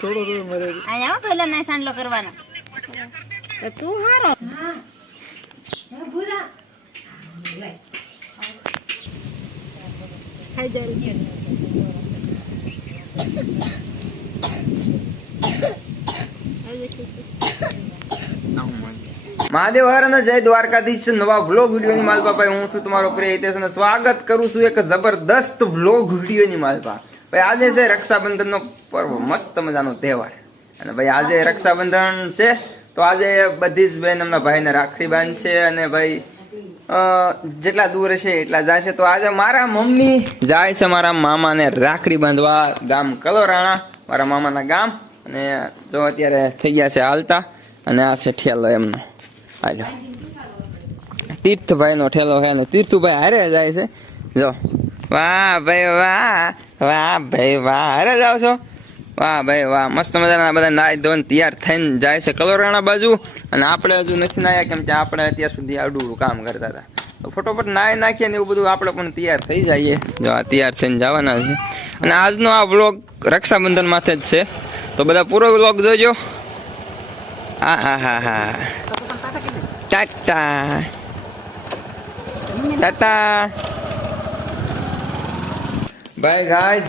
થોડો રોય મરે આયા પહેલા ના સાંડલો કરવાનો. તો તું હારો. ખાઈ જાય મહાદેવ હર જય દ્વારકાધીશ. નવા વ્લોગ વિડીયોની માલપા ભાઈ હું છું તમારો પ્રિય હિતેશ અને સ્વાગત કરું છું એક જબરદસ્ત વ્લોગ વિડીયોની માલપા. ભાઈ, આજે છે રક્ષાબંધન નો પર્વ. મસ્ત મજાનો તહેવાર. અને ભાઈ, આજે રક્ષાબંધન છે, તો આજે બધી જ બેન એમના ભાઈને રાખડી બાંધશે અને ભાઈ જેટલા દૂર હશે એટલા જશે. તો આજે મારા મમ્મી જાય છે મારા મામાને રાખડી બાંધવા ગામ કલોરાણા, મારા મામાના ગામ. અને જો અત્યારે થઈ ગયા છે હાલતા, અને આ છે ઠેલો એમનો. હાલો. તીર્થભાઈ નો ઠેલો છે અને તીર્થભાઈ હારે જાય છે. જો. વાહ ભાઈ વાહ વાહ ભાઈ વાહ. અરે જાવ છો. વાહ ભાઈ વાહ મસ્ત મજાના બધા નાય ધોન તૈયાર થઈને જાય છે કલોરાણા બાજુ. અને આપણે હજુ નથી નાયા કેમ કે આપણે અત્યાર સુધી આડું કામ કરતા હતા. તો ફટોફટ નાય નાખીએ ને એવું બધું આપણે પણ તૈયાર થઈ જઈએ. જો આ તૈયાર થઈને જવાના છે. અને આજનો આ વ્લોગ રક્ષાબંધન માથે જ છે. તો બધા પૂરો વ્લોગ જોજો. હા હા. હા હા ટાટા. ટાટા. ભાઈ ગાઈઝ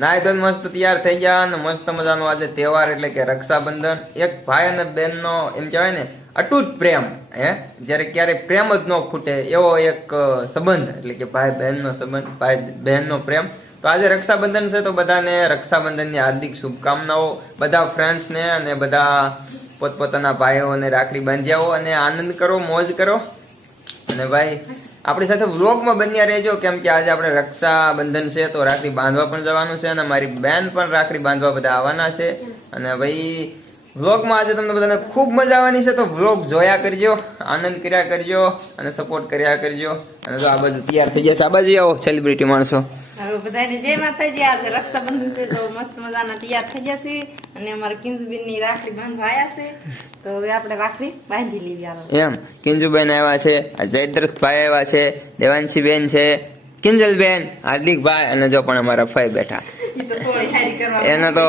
નાય ધોઈને મસ્ત તૈયાર થઈ ગયા અને મસ્ત મજાનો આજે તહેવાર એટલે કે રક્ષાબંધન. એક ભાઈ અને બહેનનો એમ કહેવાય ને, અટૂટ પ્રેમ, હે? જ્યારે ક્યારેય પ્રેમ જ ન ખૂટે, એવો એક સંબંધ, એટલે કે ભાઈ બહેનનો સંબંધ, ભાઈ બહેનનો પ્રેમ. તો આજે રક્ષાબંધન છે તો બધાને રક્ષાબંધનની હાર્દિક શુભકામનાઓ. બધા ફ્રેન્ડ્સને અને બધા પોતપોતાના ભાઈઓને રાખડી બાંધ્યાઓ અને આનંદ કરો, મોજ કરો. અને ભાઈ આપણી સાથે વ્લોગમાં બન્યા રહેજો. કેમ કે આજે આપણે રક્ષાબંધન છે, તો રાખડી બાંધવા પણ જવાનું છે અને મારી બેન પણ રાખડી બાંધવા બધા આવવાના છે. અને ભાઈ, વ્લોગમાં આજે તમને બધાને ખૂબ મજા આવવાની છે, તો વ્લોગ જોયા કરજો, આનંદ કર્યા કરજો અને સપોર્ટ કર્યા કરજો. અને તો આ બાજુ તૈયાર થઈ જશે આ બાજુ આવો સેલિબ્રિટી માણસો. હવે બધાને જય માતાજી. આજે રક્ષાબંધન છે તો મસ્ત મજાના તૈયાર થઈ ગયા છે અને અમારા કિંજુબેનની રાખડી બાંધવા આવ્યા છે. તો હવે આપણે રાખડી બાંધી લીધી આવે. એમ કિંજુબેન આવ્યા છે જયદ્રથભાઈ આવ્યા છે દેવાંશીબેન છે કિંજલબેન હાર્દિકભાઈ અને જો પણ અમારા ફાઈ બેઠા. ઈ તો સોળી હારી કરવા એને તો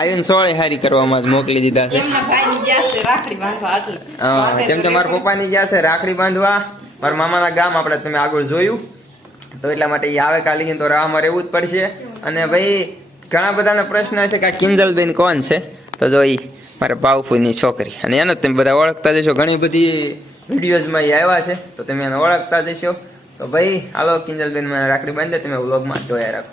આવીને સોળે હારી કરવામાં જ મોકલી દીધા છે. કેમ કે મારા પપ્પાની ગયા છે રાખડી બાંધવા મારા મામાના ગામ આપણે તમે આગળ જોયું. તો એટલા માટે એ આવે કાલે તો રાહમાં રહેવું જ પડશે. અને ભાઈ ઘણા બધાના પ્રશ્ન છે કે આ કિંજલબેન કોણ છે? તો જો ઈ મારા બાવફુની છોકરી. અને એને જ તમે બધા ઓળખતા જશો. ઘણી બધી વિડીયોઝમાં એ આવ્યા છે. તો તમે એને ઓળખતા જશો. તો ભાઈ હાલો કિંજલબેન મને રાખડી બાંધે તમે વ્લોગમાં જોયા રાખો.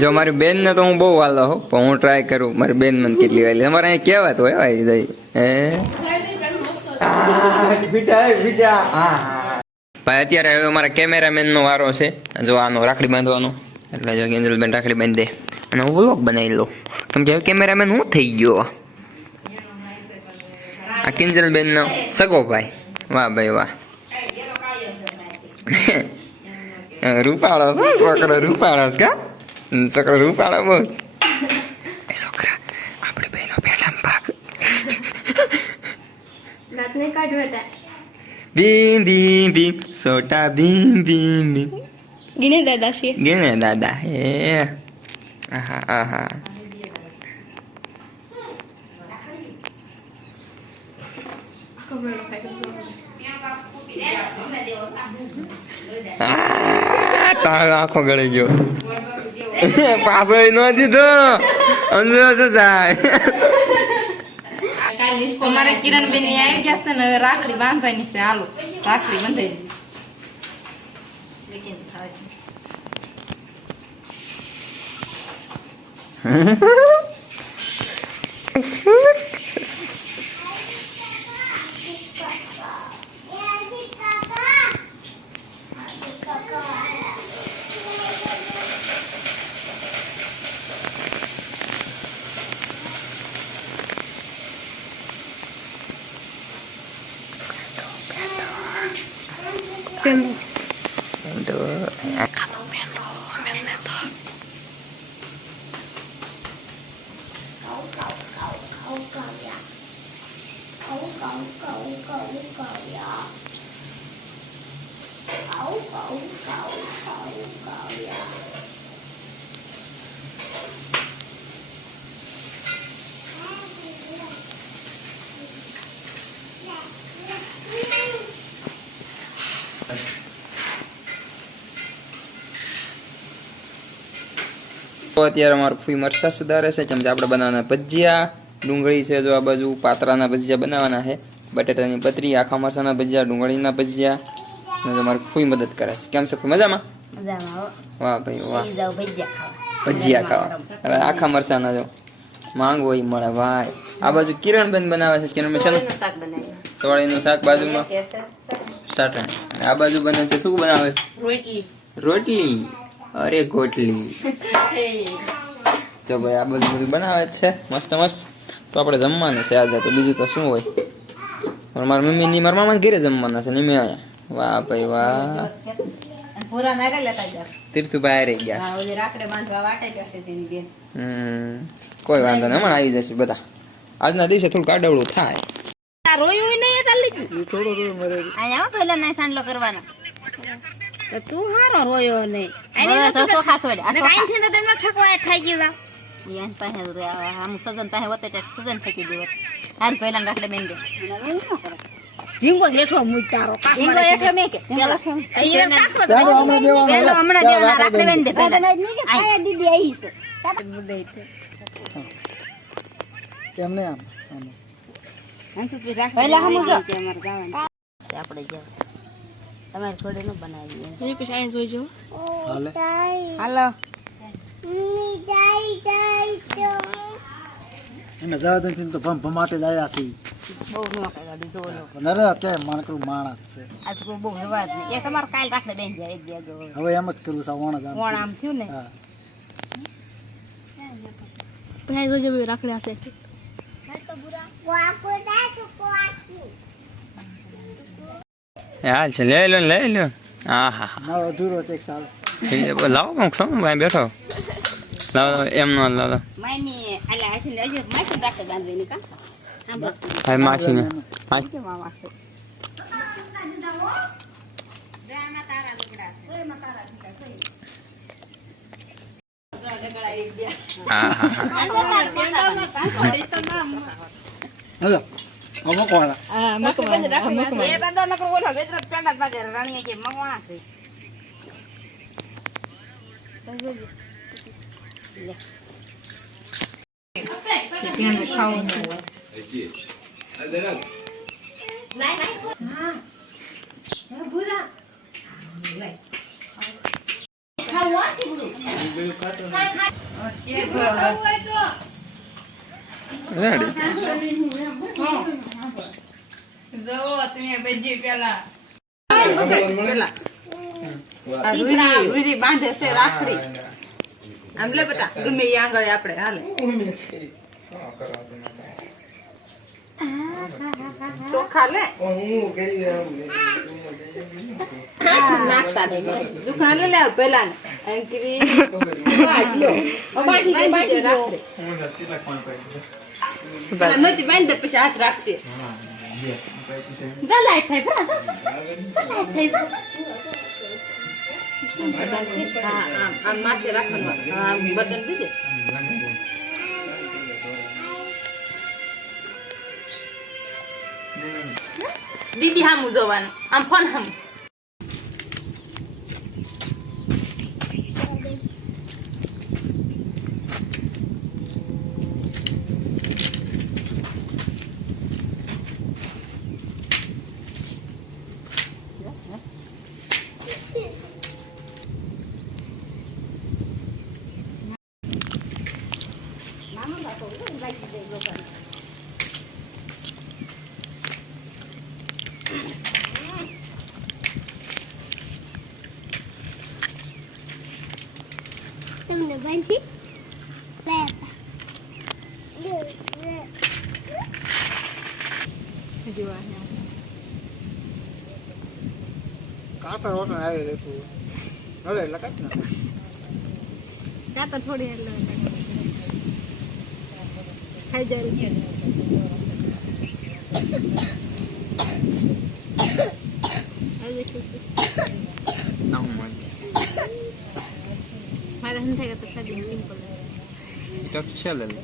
જો મારી બેન ને તો હું બહુ વાલો હો, પણ હું ટ્રાય કરું. મારી બેન મને કેટલી વાલી. અમારે અહીં કહેવાત હોય ભાઈ હે? ભાઈ, અત્યારે હવે અમારા કેમેરામેન નો વારો છે. જો આનો રાખડી બાંધવાનો. એટલે જો કેન્જલબેન રાખડી બાંધી દે. અને હું વ્લોગ બનાવી લઉં. કેમ કે હવે કેમેરામેન હું થઈ ગયો. આ કિંજલબેન નો સગો ભાઈ. વાહ ભાઈ, વાહ. રૂપાળો છોકરો રૂપાળો કા? છોકરો રૂપાળો બહુ જ. એ છોકરા આપણે બહેનો પહેલા ભાગ ભીમ ભીમ ભીમ સોટા ભીમ ભીમ ભીમ. ગીને દાદા છે. ગીને દાદા હે. આહા આહા. આખો ગળી ગયો. પાછો ન દીધો અંદર શું જાય અમારે કિરણ બેન આવી ગયા છે ને હવે રાખડી બાંધવાની છે હાલો રાખડી બંધાઈ pen do kanu men lo men neto Yeah. તો અત્યારે અમારું ફૂઈ મરચા સુધારે છે ચમચા આપણે બનાવવાના ભજીયા ડુંગળી છે જો આ બાજુ પાતરાના ભજીયા બનાવવાના છે બટેટાની પતરી આખા મરચાના ભજીયા ડુંગળીના ભજીયા ને તો મારી ફૂઈ મદદ કરે છે. કેમ છે ફૂઈ? મજામાં? મજામાં વાહ ભાઈ વાહ. ભજીયા ખાવા. હવે આખા મરચાના જો માંગ હોય મળે. ભાઈ આ બાજુ કિરણબેન બનાવે છે કિરણબેન છે ચોળીનું શાક શાક બાજુમાં? કે સ્ટાર્ટ આ બાજુ બને છે શું બનાવે છે? રોટલી. રોટલી. અરે ગોટલી. તો ભાઈ આ બધું બધું બનાવે જ છે. મસ્ત મસ્ત. તો આપણે જમવાનું છે આજે. તો બીજું તો શું હોય? પણ મારા મમ્મી ની મારા મામા ઘેરે જમવાના છે ને મેં અહીંયા. વાહ ભાઈ વાહ. અને પૂરા નારે લેતા જાવ તીર્થુભાઈ રહી ગયા. ઓલી રાખડે બાંધવા વાટે જશે તેની બેન. હમ. કોઈ વાંધો નહીં. હમણાં આવી જશે બધા. આજના દિવસે થોડું કાડવડું થાય. રોયું નહીં એ તાલી અહીંયા આવો પહેલા ના સાંડલો કરવાનો. તું હારો રોયો નહીં. બસ હસો ખાસો એટલે આ સોખા. ઈ એન પાસે તો આ- આમ સજન પાસે હોતે તે સજન ફેંકી દેવો હાલ પહેલા રાખડે બેન દે ઢીંગો જેઠો મુજ તારો ઈંગો એઠો મે કે. પેલો. અહીંયા પેલો હમણાં દેવાના રાખડે બેન દે પેલા આય. દીદી આવી છે. એમને આમ. પહેલા હમું જો. આપણે જાવ તમારે થોડે નું બનાવી જોઈજો હાલો. એને જવા દે તો ભમ ભમાટે જ છે. બહુ નો કાઢી જો નરે કે માણકડું માણસ છે. આજ કોઈ બહુ હવા નહીં. એ તમારે કાલ રાખડે બેન જાય એક બે હવે એમ જ કરું છે વણ જ આમ આમ થયું ને? હા. હાલ છે લઈ લો ને લઈ લો હા હા હા. અધૂરો છે એક સાલ એ બ- લાવો કંઈક શું ભાઈ બેઠો? લાવો એમ નો લાવો. ને માયથી રાખડે બાંધવાની કા આમ રાખી ભાઈ માછીને માછી દે મામા છે. ઓલો રેડી. આ વીડી વીડી બાંધે છે રાખડી. આમ લે બેટા ગમે એ આંગળે આપણે હાલે. ચોખા લે. નાખતા દુખણા લઈ લે પેલા ને. એમ કરી. બાંધી દે. રાખડી. નહોતી બાંધી પછી હાથ રાખશે થાય, જા, જા. હા, આમ આમ માથે રાખવાનું હા, આમ બટન દીધે દીદી હામું જોવાનું આમ ફોન હામું તમને બાંધી કાતર વગર આવી રહેતું હવે એટલે કાંઈ ના કાતર છોડી એટલે ખાઈ જાય હવે શું મારે এখান থেকে তো সেদিন এটা চ্যালেঞ্জ